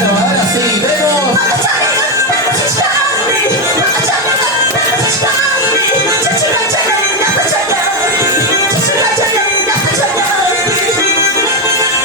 Claro, ahora sí, vemos.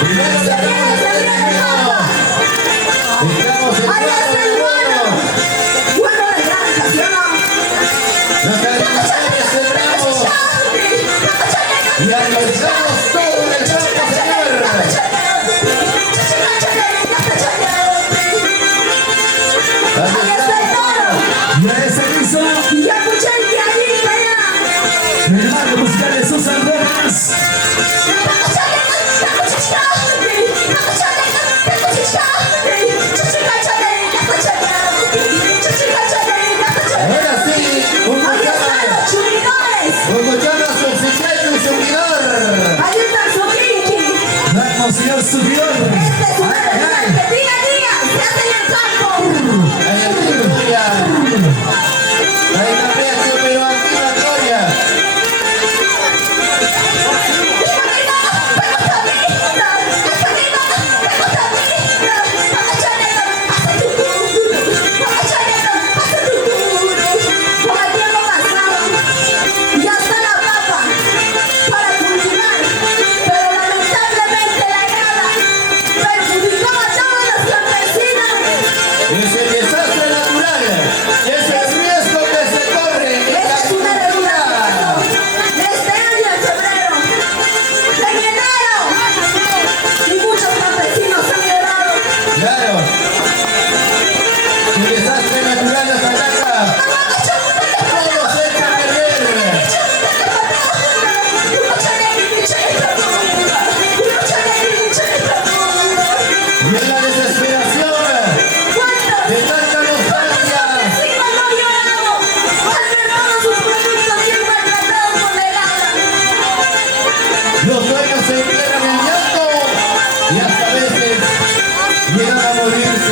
Primero sacamos el premio. Dejamos el cuadro de oro. Los agricultores celebramos y alcanzamos todo en el campo, señor. Ya ese hizo el barrio musical de Susan Rojas. Ahora sí, un Cochana subsidiario y subidor. La emoción subidor. Ahí el Gloria. Ahí la pecho, pero aquí la Gloria. Es el desastre natural, es el riesgo que se corre en la agricultura. Este año en febrero, en enero, y muchos campesinos han llorado. Claro, el desastre natural nos ataca. Todo se echa a perder. Y en la desesperación de tanta nostalgia, los sueños se entierran en llanto y hasta a veces llegan a morirse.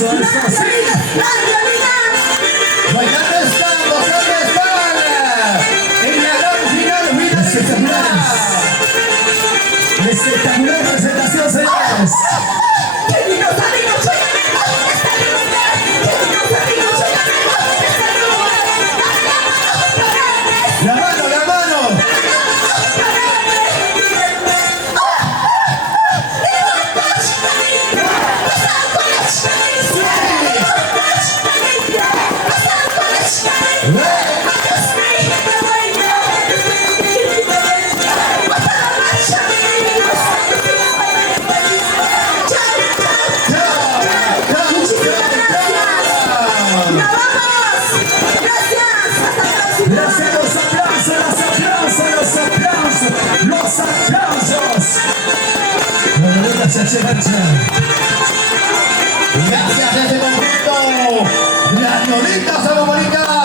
Eso, sí. Bailando están, gozando están. En la gran final Espectacular. Espectacular presentación, señores. La mano, la mano. Gracias, los aplausos, los aplausos, los aplausos, los aplausos. Gracias, Gracias a este conjunto. Las Nolitas Salomónicas.